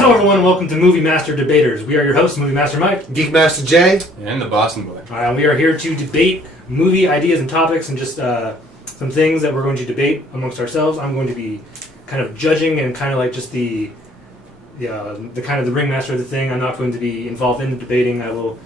Hello everyone and welcome to Movie Master Debaters. We are your hosts, Movie Master Mike, Geek Master Jay, and the Boston Boy. We are here to debate movie ideas and topics and just some things that we're going to debate amongst ourselves. I'm going to be kind of judging and kind of like just the kind of the ringmaster of the thing. I'm not going to be involved in the debating. I will.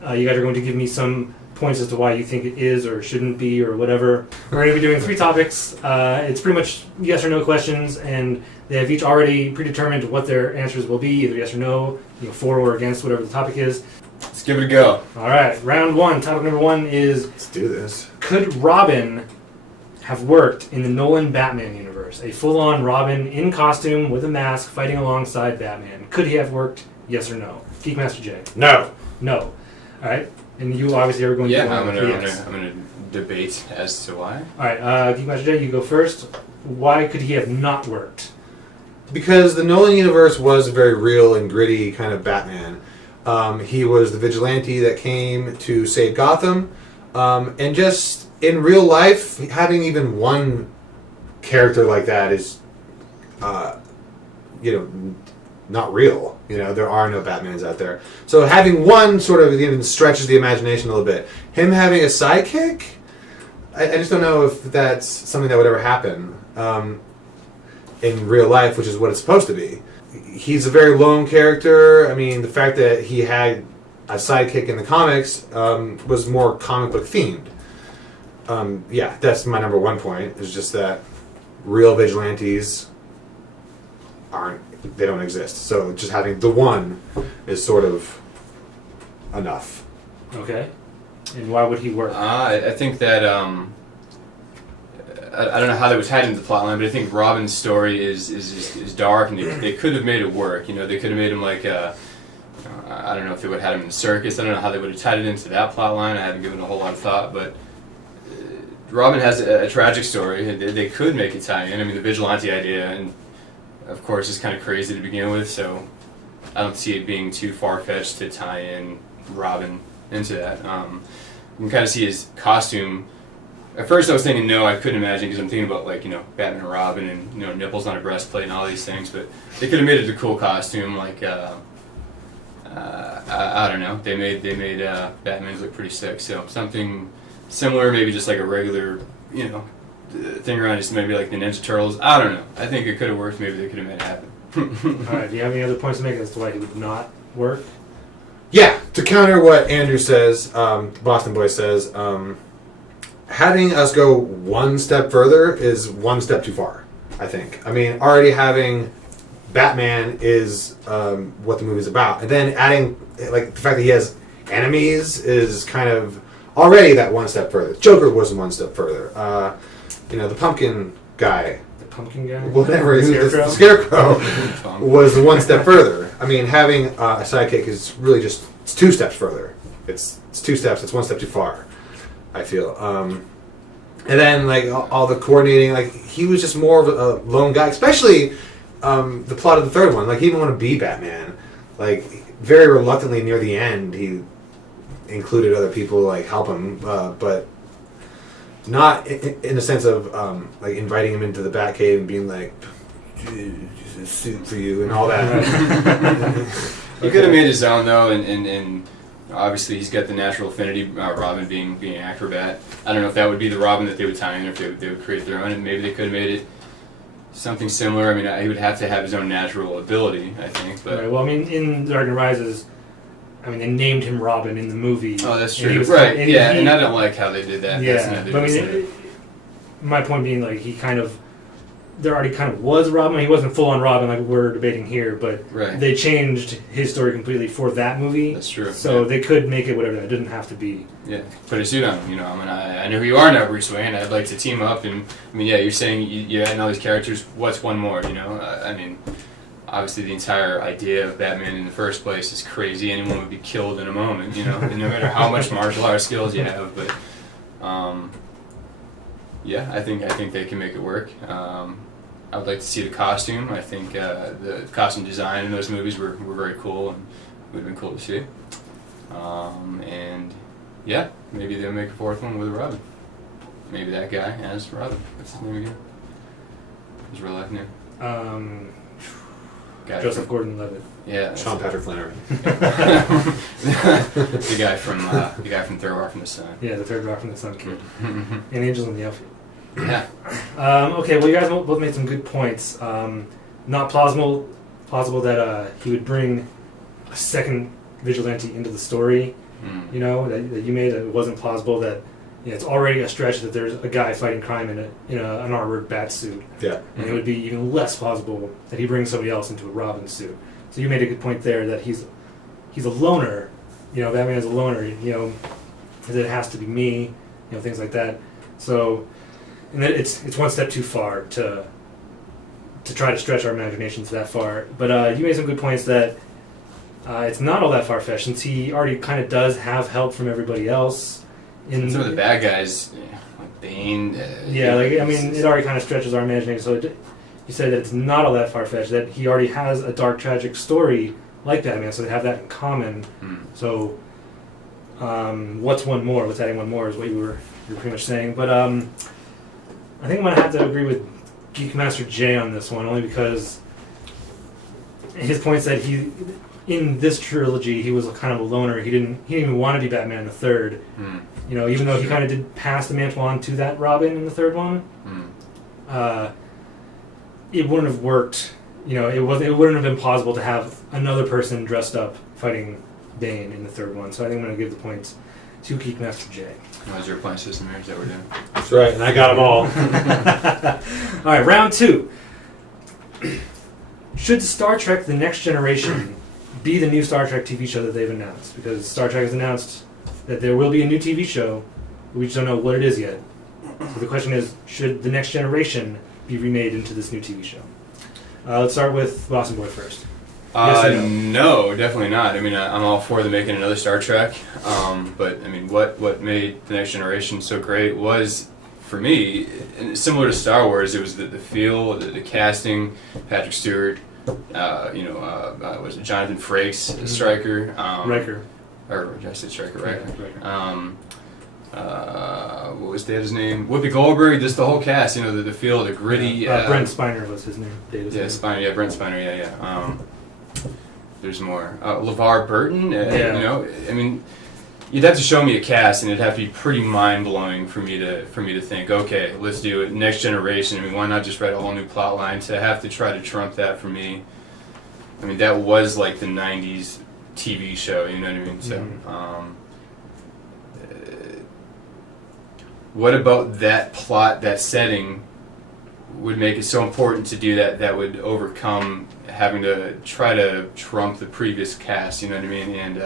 You guys are going to give me some points as to why you think it is or shouldn't be or whatever. We're going to be doing 3 topics. It's pretty much yes or no questions, and they have each already predetermined what their answers will be, either yes or no, for or against, whatever the topic is. Let's give it a go. All right, round 1. Topic number 1 is... Let's do this. Could Robin have worked in the Nolan Batman universe? A full-on Robin in costume with a mask fighting alongside Batman. Could he have worked? Yes or no? Geek Master J. No. No. All right. And you obviously are going to I'm go gonna debate as to why. All right, Geek Master J, you go first. Why could he have not worked? Because the Nolan universe was a very real and gritty kind of Batman. He was the vigilante that came to save Gotham. And just in real life, having even one character like that is, not real. There are no Batmans out there. So having one sort of even stretches the imagination a little bit. Him having a sidekick, I just don't know if that's something that would ever happen in real life, which is what it's supposed to be. He's a very lone character. I mean, the fact that he had a sidekick in the comics was more comic book themed. That's my number 1 point, is just that real vigilantes they don't exist. So just having the one is sort of enough. Okay. And why would he work? I think that I don't know how that was tied into the plotline, but I think Robin's story is dark, and they could have made it work. They could have made him like I don't know if they would have had him in the circus. I don't know how they would have tied it into that plotline. I haven't given it a whole lot of thought, but Robin has a tragic story. They could make it tie in. I mean, the vigilante idea, and of course, is kind of crazy to begin with, so I don't see it being too far-fetched to tie in Robin into that. You can kind of see his costume. At first I was thinking no, I couldn't imagine, because I'm thinking about Batman and Robin and nipples on a breastplate and all these things, but they could have made it a cool costume, like I don't know. They made Batman look pretty sick, so something similar, maybe just like a regular thing around, just maybe like the Ninja Turtles. I don't know. I think it could have worked. Maybe they could have made it happen. Alright, do you have any other points to make as to why he would not work? Yeah, to counter what Andrew says, Boston Boy says, having us go one step further is one step too far, I think. I mean, already having Batman is what the movie's about. And then adding, the fact that he has enemies is kind of already that one step further. Joker was one step further. The pumpkin guy. The pumpkin guy? Whatever. The Scarecrow was one step further. I mean, having a sidekick is really just, it's 2 steps further. It's 2 steps. It's 1 step too far, I feel. And then, all the coordinating, he was just more of a lone guy, especially the plot of the third one. He didn't want to be Batman. Very reluctantly near the end, he included other people help him, but not in the sense of inviting him into the Batcave and being like, "This is a suit for you" and all that. He could have made his own though, and obviously he's got the natural affinity. Robin being an acrobat. I don't know if that would be the Robin that they would tie in, or if they would create their own, and maybe they could have made it something similar. I mean, he would have to have his own natural ability, I think. But right, well, I mean, in Dark Knight Rises, they named him Robin in the movie. Oh, that's true. Right, and I don't like how they did that. Yeah, but my point being, he kind of, there already kind of was Robin. He wasn't full-on Robin like we're debating here, but they changed his story completely for that movie. That's true. So they could make it whatever. It didn't have to be. Yeah, put a suit on him. I know who you are now, Bruce Wayne. I'd like to team up, and you're saying you add all these characters. What's one more? Obviously, the entire idea of Batman in the first place is crazy. Anyone would be killed in a moment, and no matter how much martial arts skills you have. But, I think they can make it work. I would like to see the costume. I think the costume design in those movies were very cool, and would have been cool to see. Maybe they'll make a 4th one with Robin. Maybe that guy as Robin. What's his name again? His real life name. Joseph Gordon-Levitt. Yeah. Sean Patrick Flannery. the guy from Third Rock from the Sun. Yeah, the Third Rock from the Sun kid. And Angels in the Outfield. Yeah. Okay, well, you guys both made some good points. Not plausible that he would bring a second vigilante into the story. You know, that you made. It wasn't plausible that it's already a stretch that there's a guy fighting crime in an armored bat suit. Yeah. And it would be even less plausible that he brings somebody else into a Robin suit. So you made a good point there that he's a loner. You know, Batman is a loner. You know, that it has to be me. You know, things like that. So, and that it's one step too far to try to stretch our imaginations that far. But you made some good points that it's not all that far-fetched, since he already kind of does have help from everybody else. And some of the bad guys, like Bane. It already kind of stretches our imagination. So you said that it's not all that far-fetched, that he already has a dark, tragic story like Batman, so they have that in common. So what's one more? What's adding one more is what you were pretty much saying. But I think I'm going to have to agree with Geek Master J on this one, only because his points that in this trilogy he was kind of a loner. He didn't even want to be Batman in the third. You know, even though he kind of did pass the mantle on to that Robin in the third one, it wouldn't have worked. You know, it wouldn't have been possible to have another person dressed up fighting Bane in the third one. So I think I'm going to give the points to Geek Master J. How's your point system here? Is that what we're doing? That's right, and I got them all. All right, round two. Should Star Trek The Next Generation be the new Star Trek TV show that they've announced? Because Star Trek has announced that there will be a new TV show, but we just don't know what it is yet. So the question is, should The Next Generation be remade into this new TV show? Let's start with Boston Boy first. Yes or no? No, definitely not. I mean, I'm all for them making another Star Trek, but I mean, what made The Next Generation so great was, for me, similar to Star Wars, it was the feel, the casting, Patrick Stewart, was it Jonathan Frakes, Stryker, Riker. Or did I say Stryker? Riker. Riker. What was Data's name? Whoopi Goldberg. Just the whole cast. You know, the feel, the gritty. Brent Spiner was his name. Data's name. Spiner. Yeah, Brent Spiner. Yeah. There's more. LeVar Burton. You know, I mean, you'd have to show me a cast, and it'd have to be pretty mind blowing for me to think, okay, let's do it. Next Generation. I mean, why not just write a whole new plot line? To have to try to trump that for me. I mean, that was like the '90s TV show. You know what I mean? So. What about that plot, that setting, would make it so important to do that? That would overcome having to try to trump the previous cast. You know what I mean? And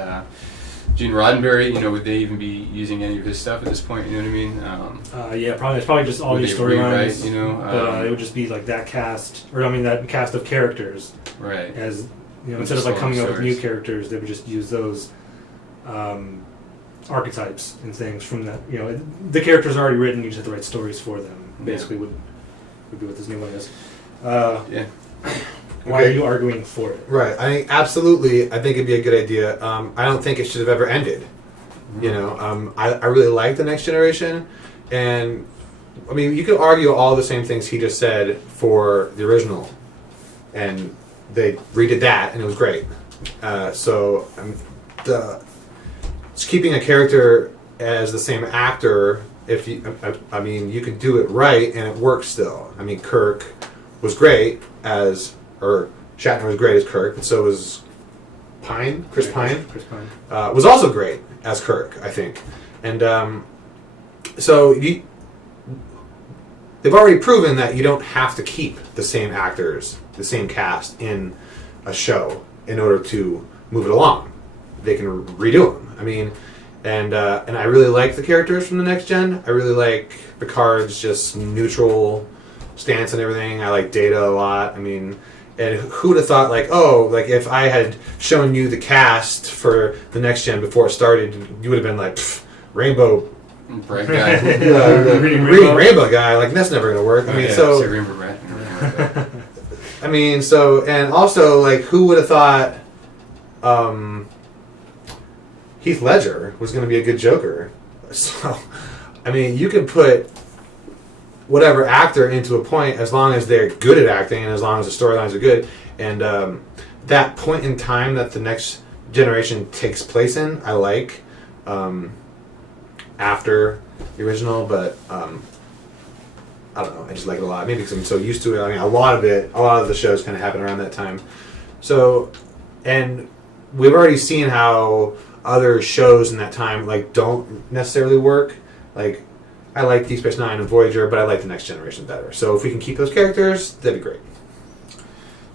Gene Roddenberry, you know, would they even be using any of his stuff at this point? You know what I mean? Yeah, probably. It's probably just all new storylines. You know, but it would just be like that cast, that cast of characters. Right. As you know, instead of like coming up with new characters, they would just use those. Archetypes and things from that. You know, the characters are already written. You just have to write stories for them. Basically, would be what this new one is. Why are you arguing for it? Right. Absolutely. I think it'd be a good idea. I don't think it should have ever ended. You know, I really like The Next Generation, and I mean, you could argue all the same things he just said for the original, and they redid that, and it was great. Just keeping a character as the same actor, I mean, you could do it right and it works still. I mean, Kirk was great Shatner was great as Kirk, but so was Chris Pine. Chris Pine was also great as Kirk, I think. And they've already proven that you don't have to keep the same actors, the same cast in a show in order to move it along. They can redo them. I mean, and I really like the characters from the Next Gen. I really like Picard's just neutral stance and everything. I like Data a lot. I mean, and who would have thought, if I had shown you the cast for the Next Gen before it started, you would have been like, Rainbow Bright guy. Reading Rainbow guy, like, that's never going to work. I mean, and also, like, who would have thought Heath Ledger was going to be a good Joker? So, I mean, you can put whatever actor into a point as long as they're good at acting and as long as the storylines are good. And that point in time that the next generation takes place in, I like after the original, but I don't know. I just like it a lot. Maybe because I'm so used to it. I mean, a lot of the shows kind of happen around that time. So, and we've already seen how other shows in that time like don't necessarily work. Like, I like Deep Space Nine and Voyager, but I like the Next Generation better. So if we can keep those characters, that'd be great.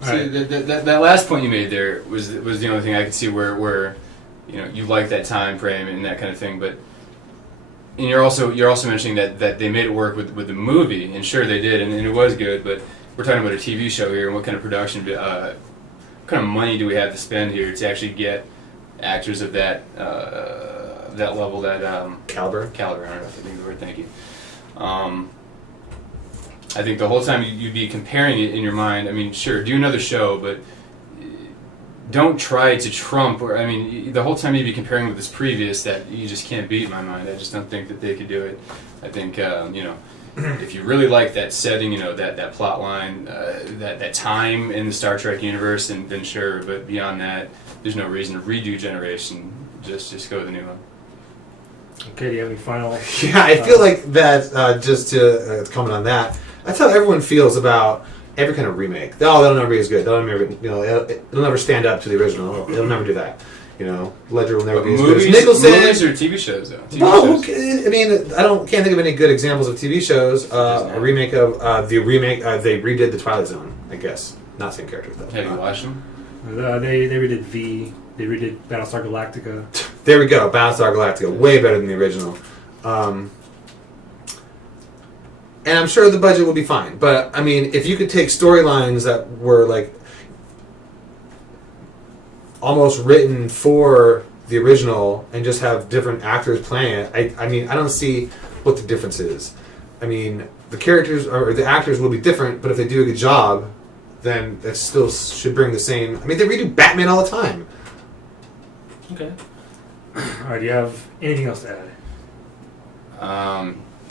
See, that last point you made there was the only thing I could see where you like that time frame and that kind of thing, but and you're also mentioning that they made it work with the movie, and sure they did, and it was good, but we're talking about a TV show here, and what kind of production, what kind of money do we have to spend here to actually get actors of that level, that Caliber. I don't know if I think the word. Thank you. I think the whole time you'd be comparing it in your mind. I mean, sure, do another show, but don't try to trump. Or I mean, the whole time you'd be comparing with this previous that you just can't beat in my mind. I just don't think that they could do it. I think if you really like that setting, that plot line, that time in the Star Trek universe, then sure. But beyond that, there's no reason to redo Generation. Just go with the new one. Okay, do you have any final? Yeah, I feel like that. Just to comment on that, that's how everyone feels about every kind of remake. Oh, that'll never be as good. That'll never, it'll never stand up to the original. It'll never do that. Ledger will never be as good as Nicholson. Movies or TV shows though? I mean, can't think of any good examples of TV shows. A remake of they redid the Twilight Zone. I guess not same characters though. Have you watched them? They redid V. They redid Battlestar Galactica. There we go, Battlestar Galactica, way better than the original. And I'm sure the budget will be fine. But, I mean, if you could take storylines that were, like, almost written for the original and just have different actors playing it, I mean, I don't see what the difference is. I mean, the characters or the actors will be different, but if they do a good job, then that still should bring the same... I mean, they redo Batman all the time. Okay. Alright, do you have anything else to add?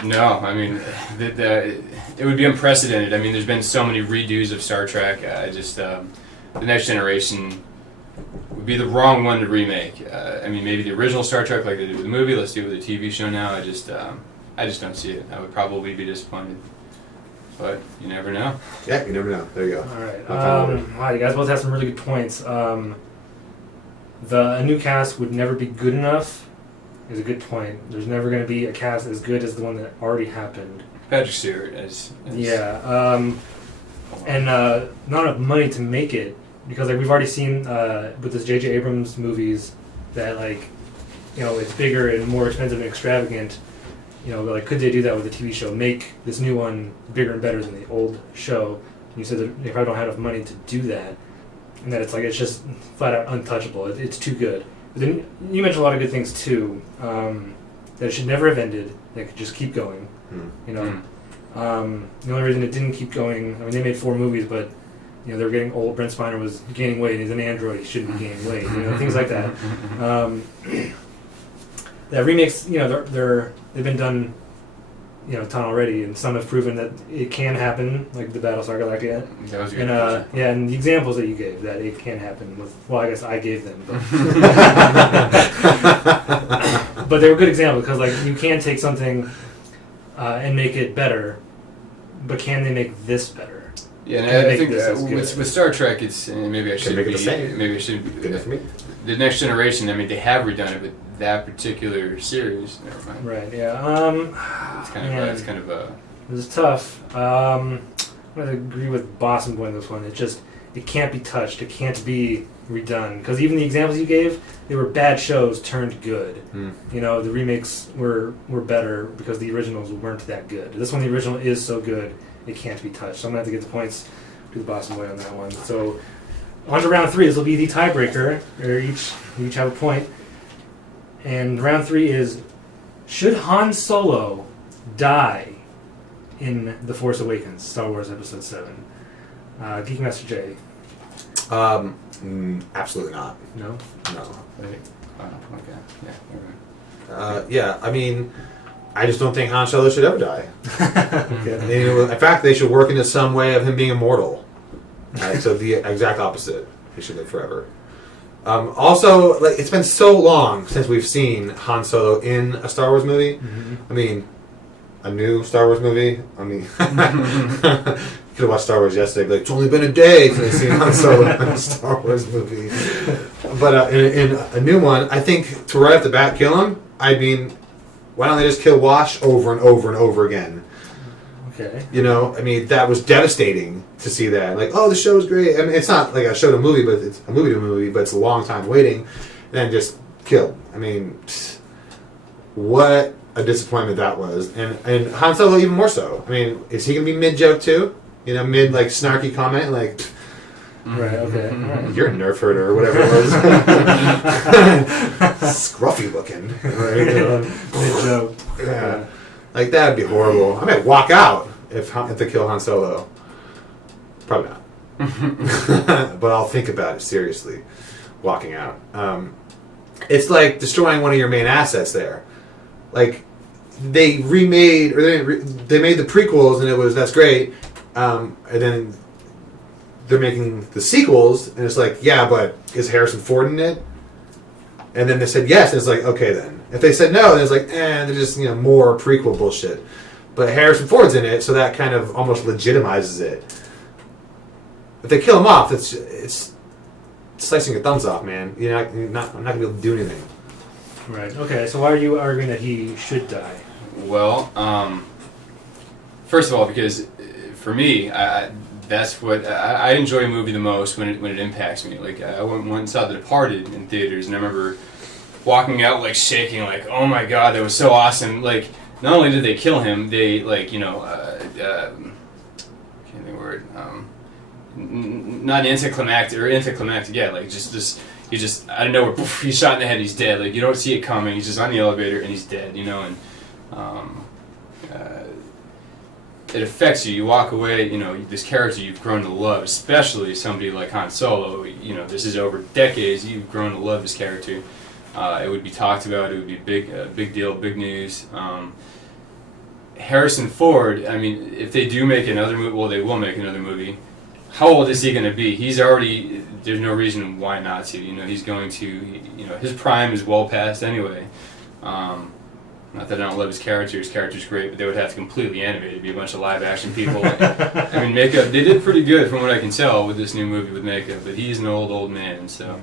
No, I mean, it would be unprecedented. I mean, there's been so many redos of Star Trek. The Next Generation would be the wrong one to remake. I mean, maybe the original Star Trek, like they did with the movie. Let's do it with a TV show now. I just don't see it. I would probably be disappointed, but you never know. Yeah, you never know. There you go. All right. Wow, you guys both have some really good points. A new cast would never be good enough. Is a good point. There's never going to be a cast as good as the one that already happened. Patrick Stewart as yeah, and not enough money to make it, because like we've already seen with this J.J. Abrams movies that it's bigger and more expensive and extravagant. Like could they do that with a TV show? Make this new one bigger and better than the old show? And you said that they probably don't have enough money to do that, and that it's just flat out untouchable. It's too good. Then you mentioned a lot of good things too. That it should never have ended. They could just keep going. The only reason it didn't keep going, I mean, they made 4 movies, but they were getting old. Brent Spiner was gaining weight. He's an android. He shouldn't be gaining weight. Things like that. That remakes, they've been done, a ton already, and some have proven that it can happen, like the Battlestar Galactica. That was a good question. And the examples that you gave, that it can happen with, well, I guess I gave them, but they were good examples, because you can take something and make it better, but can they make this better? Yeah, and I think with Star Trek, it's maybe I should make it the same. Maybe I shouldn't be. Good enough for me. The Next Generation, I mean, they have redone it, but that particular series, never mind. Right. Yeah. It's kind of a. This is tough. I'm gonna agree with Boston Boy on this one. It can't be touched. It can't be redone, because even the examples you gave, they were bad shows turned good. The remakes were better because the originals weren't that good. This one, the original is so good, it can't be touched. So I'm gonna have to get the points to the Boston Boy on that one. So on to round 3. This will be the tiebreaker. We each have a point. And round 3 is: should Han Solo die in The Force Awakens, Star Wars Episode 7? Geek Master J. Absolutely not. No? No. Okay. Yeah. Never mind. Yeah. I mean, I just don't think Han Solo should ever die. Okay. In fact, they should work into some way of him being immortal. So the exact opposite. He should live forever. Also, like, it's been so long since we've seen Han Solo in a Star Wars movie. Mm-hmm. I mean, a new Star Wars movie. I mean, could have watched Star Wars yesterday. But like, it's only been a day since I've seen Han Solo in a Star Wars movie. But in a new one, I think to right off the bat kill him. I mean, why don't they just kill Wash over and over and over again? Okay. You know, I mean, that was devastating to see that. Like, oh, the show was great. I mean, it's not like a show to movie, but it's a movie to movie, but it's a long time waiting, and then just killed. I mean, what a disappointment that was. And Han Solo even more so. I mean, is he going to be mid-joke too? You know, mid, like, snarky comment? Like, right, okay. Right. You're a nerf herder or whatever it was. Scruffy looking. Right? Mid-joke. Yeah. Like, that would be horrible. I might walk out if they kill Han Solo. Probably not. But I'll think about it seriously, walking out. It's like destroying one of your main assets there. Like, they remade, or they made the prequels, and that's great. And then they're making the sequels, and it's like, yeah, but is Harrison Ford in it? And then they said yes, and it's like, okay then. If they said no, then it's like, they're just, more prequel bullshit. But Harrison Ford's in it, so that kind of almost legitimizes it. If they kill him off, it's slicing your thumbs off, man. I'm not going to be able to do anything. Right. Okay. So why are you arguing that he should die? Well, first of all, because for me, that's what I enjoy a movie the most when it impacts me. Like, I went and saw The Departed in theaters, and I remember walking out like shaking, like, oh my god, that was so awesome. Like, not only did they kill him, they can't think of the word. Not anticlimactic, yeah. Like, he just out of nowhere, poof, he's shot in the head, he's dead. Like, you don't see it coming. He's just on the elevator and he's dead. And it affects you. You walk away, this character you've grown to love, especially somebody like Han Solo. This is over decades. You've grown to love this character. It would be talked about. It would be big deal, big news. Harrison Ford. I mean, if they do make another movie, well, they will make another movie. How old is he going to be? He's already. There's no reason why not to. He's going to. His prime is well past anyway. Not that I don't love his character. His character's great, but they would have to completely animate it. It'd be a bunch of live action people. I mean, makeup. They did pretty good from what I can tell with this new movie with makeup. But he's an old man, so.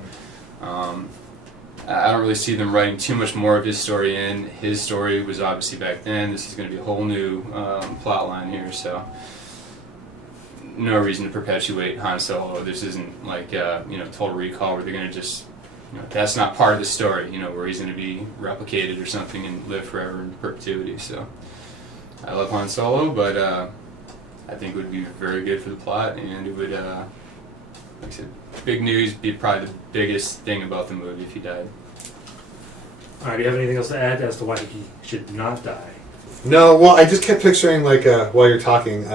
I don't really see them writing too much more of his story in. His story was obviously back then. This is going to be a whole new plot line here, so no reason to perpetuate Han Solo. This isn't like Total Recall where they're going to just that's not part of the story. Where he's going to be replicated or something and live forever in perpetuity. So I love Han Solo, but I think it would be very good for the plot, and it would. Like I said, big news, be probably the biggest thing about the movie if he died. Alright, do you have anything else to add as to why he should not die? No, well, I just kept picturing, like, while you're talking,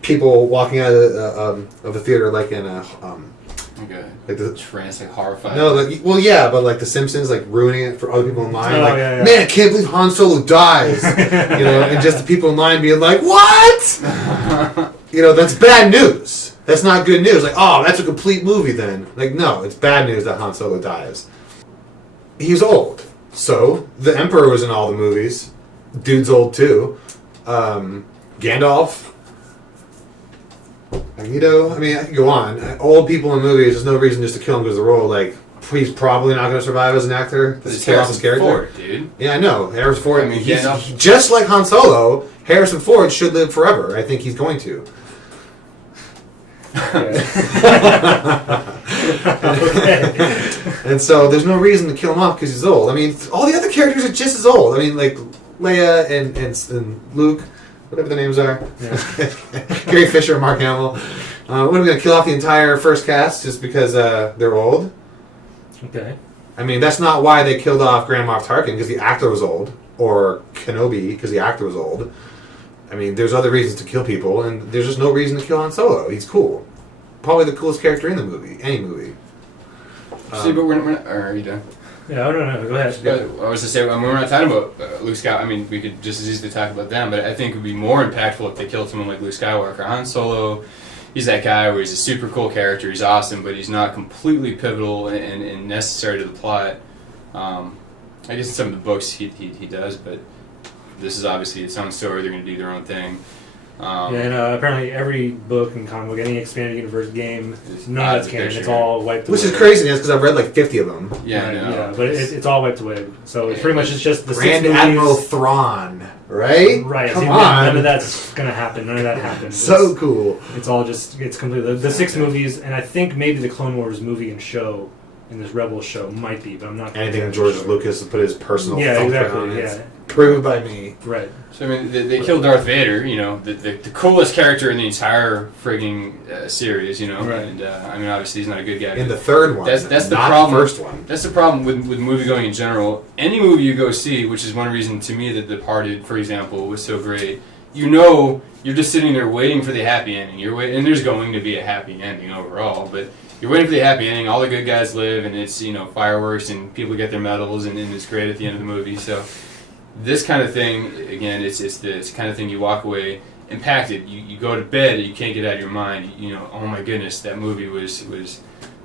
people walking out of the theater, like in a... like the trance, like horrified. No, yeah, but like The Simpsons, like ruining it for other people in line. Yeah. Man, I can't believe Han Solo dies. And just the people in line being like, what? That's bad news. That's not good news. Like, oh, that's a complete movie then. Like, no, it's bad news that Han Solo dies. He's old. So, the Emperor was in all the movies. Dude's old too. Gandalf. Magneto. I mean, I can go on. Old people in movies, there's no reason just to kill him because the role, like, he's probably not going to survive as an actor. It's Harrison Ford, dude. Yeah, I know. Harrison Ford. I mean, he's just like Han Solo, Harrison Ford should live forever. I think he's going to. And so there's no reason to kill him off because he's old. I mean, all the other characters are just as old. I mean, like Leia and Luke, whatever the names are. Yeah. Carrie Fisher and Mark Hamill. What are we going to kill off the entire first cast just because they're old? Okay. I mean, that's not why they killed off Grand Moff Tarkin because the actor was old, or Kenobi because the actor was old. I mean, there's other reasons to kill people, and there's just no reason to kill Han Solo. He's cool. Probably the coolest character in the movie, any movie. See, but we're not. Are you done? Yeah, no. Go ahead. I was to say, we're not talking about Luke Skywalker. I mean, we could just as easily talk about them, but I think it would be more impactful if they killed someone like Luke Skywalker. Han Solo he's that guy where he's a super cool character, he's awesome, but he's not completely pivotal and necessary to the plot. I guess in some of the books he does, but this is obviously its own story. They're going to do their own thing. Apparently every book and comic book, any expanded universe game, none of that's canon. It's all wiped away. Which is crazy, because I've read like 50 of them. Yeah, right, yeah, but it's all wiped away. So it's pretty much it's just the Grand 6 movies. Admiral Thrawn, right? Right. Come on. on. None of that's going to happen. None of that happens. So cool. It's all just, it's completely, the 6 movies, and I think maybe the Clone Wars movie and show, and this Rebels show might be, but I'm not. Anything George Lucas put his personal exactly, on it. yeah. Proved by me. Right. So, I mean, they killed Darth Vader, you know, the coolest character in the entire frigging series, you know. Right. And, I mean, obviously he's not a good guy. In the third one. That's the not problem. The first one. That's the problem with movie going in general. Any movie you go see, which is one reason to me that Departed, for example, was so great, you know you're just sitting there waiting for the happy ending. You're waiting, and there's going to be a happy ending overall, but you're waiting for the happy ending. All the good guys live, and it's, you know, fireworks, and people get their medals, and it's great at the end of the movie. So this kind of thing, again, it's the kind of thing you walk away impacted. You go to bed, you can't get out of your mind. You know, oh my goodness, that movie was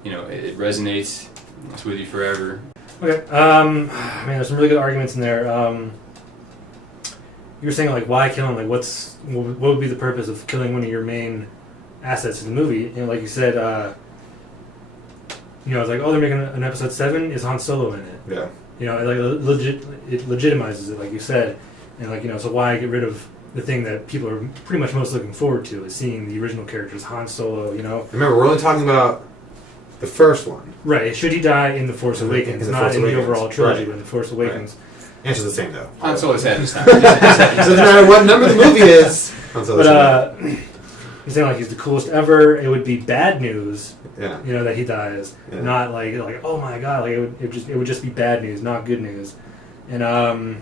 you know, it resonates. It's with you forever. Okay. Man, there's some really good arguments in there. You were saying, like, why kill him? Like, what would be the purpose of killing one of your main assets in the movie? You know, like you said, you know, it's like, oh, they're making an episode 7. Is Han Solo in it? Yeah. You know, like it legitimizes it, like you said, and like, you know, so why get rid of the thing that people are pretty much most looking forward to is seeing the original characters, Han Solo. You know. Remember, we're only talking about the first one. Right. Should he die in the Force Awakens, not in the overall trilogy, but in the Force Awakens? Right. Answer's the same though. Han Solo's had his time. It doesn't matter what number the movie is. Han Solo's But he's saying like he's the coolest ever. It would be bad news. Yeah. You know, that he dies. Yeah. Not like oh my god, like it would just be bad news, not good news. And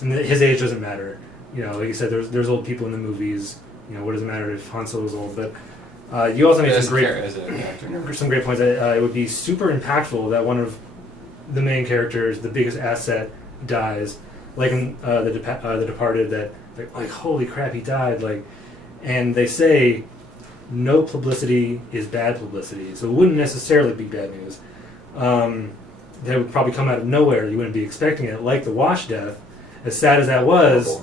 his age doesn't matter. You know, like you said, there's old people in the movies. You know, what does it matter if Han Solo's old? But you also made some great points. That it would be super impactful that one of the main characters, the biggest asset, dies. Like in the Departed, that like holy crap, he died. Like, and they say no publicity is bad publicity, so it wouldn't necessarily be bad news. That would probably come out of nowhere. You wouldn't be expecting it. Like the Wash death, as sad as that was,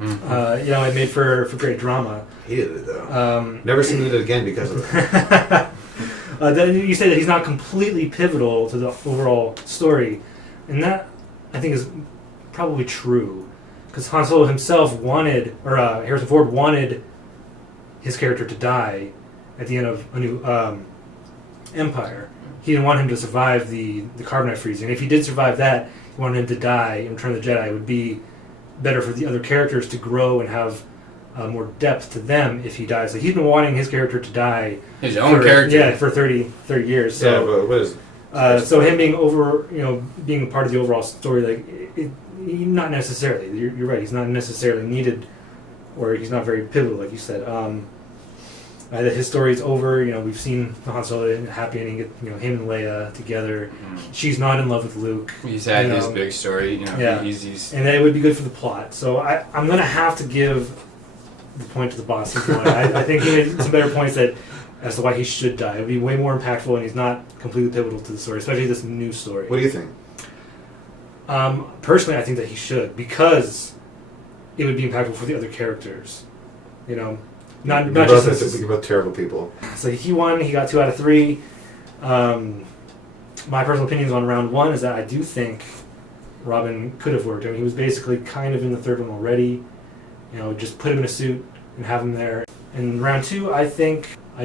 you know, it made for great drama. Hated it though. Never seen it again because of it. Then you say that he's not completely pivotal to the overall story, and that I think is probably true, because Han Solo himself wanted, or Harrison Ford wanted his character to die at the end of A New Empire. He didn't want him to survive the carbonite freezing. If he did survive that, he wanted him to die in Return of the Jedi. It would be better for the other characters to grow and have more depth to them if he dies. So he's been wanting his character to die. His own character? Yeah, for 30 years. So, yeah, but what is... so him being being a part of the overall story, like, not necessarily. You're right. He's not necessarily needed, or he's not very pivotal, like you said. His story's over. You know, we've seen the Han Solo happy ending. You know, him and Leia together. She's not in love with Luke. He's had his big story. You know, yeah. He's and it would be good for the plot. So I'm gonna have to give the point to the Boston point. I think he made some better points as to why he should die. It would be way more impactful, and he's not completely pivotal to the story, especially this new story. What do you think? Personally, I think that he should, because it would be impactful for the other characters. You know. Not just think about terrible people. So he won. He got 2 out of 3. My personal opinions on round 1 is that I do think Robin could have worked. I mean, he was basically kind of in the third one already. You know, just put him in a suit and have him there. In round 2, I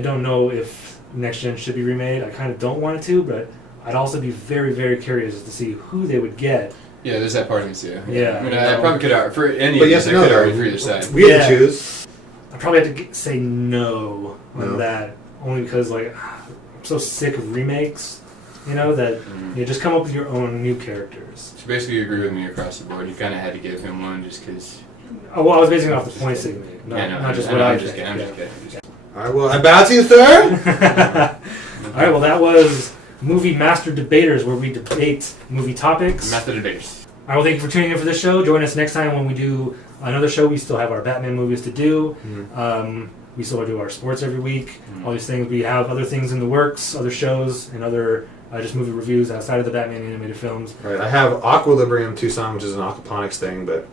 don't know if Next Gen should be remade. I kind of don't want it to, but I'd also be very, very curious to see who they would get. Yeah, there's that part of me too. Yeah. I mean, I probably could argue for any of these. I could argue for either side. We had to choose. I probably have to say no on that, only because like I'm so sick of remakes, you know, that you just come up with your own new characters. So basically, you agree with me across the board. You kind of had to give him one just because. Oh, well, I was basing it off the points that you made, not just what I just think. I'm just kidding. All right, well, I bow to you, sir. All right, well, that was Movie Master Debaters, where we debate movie topics. Master Debaters. I will thank you for tuning in for this show. Join us next time when we do another show. We still have our Batman movies to do. We still do our sports every week. All these things. We have other things in the works, other shows, and other just movie reviews outside of the Batman animated films. Right. I have Aquilibrium Tucson, which is an aquaponics thing, but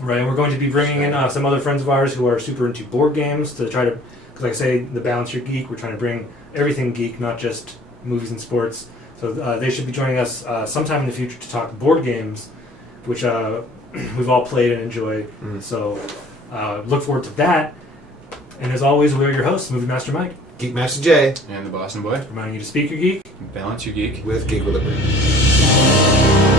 right, and we're going to be bringing in some other friends of ours who are super into board games to try to, because like I say, the Balance Your Geek. We're trying to bring everything geek, not just movies and sports. So they should be joining us sometime in the future to talk board games, which we've all played and enjoyed. So look forward to that. And as always, we are your hosts, Movie Master Mike, Geek Master Jay, and the Boston Boy. reminding you to speak your geek. Balance your geek. with Geek Equilibrium.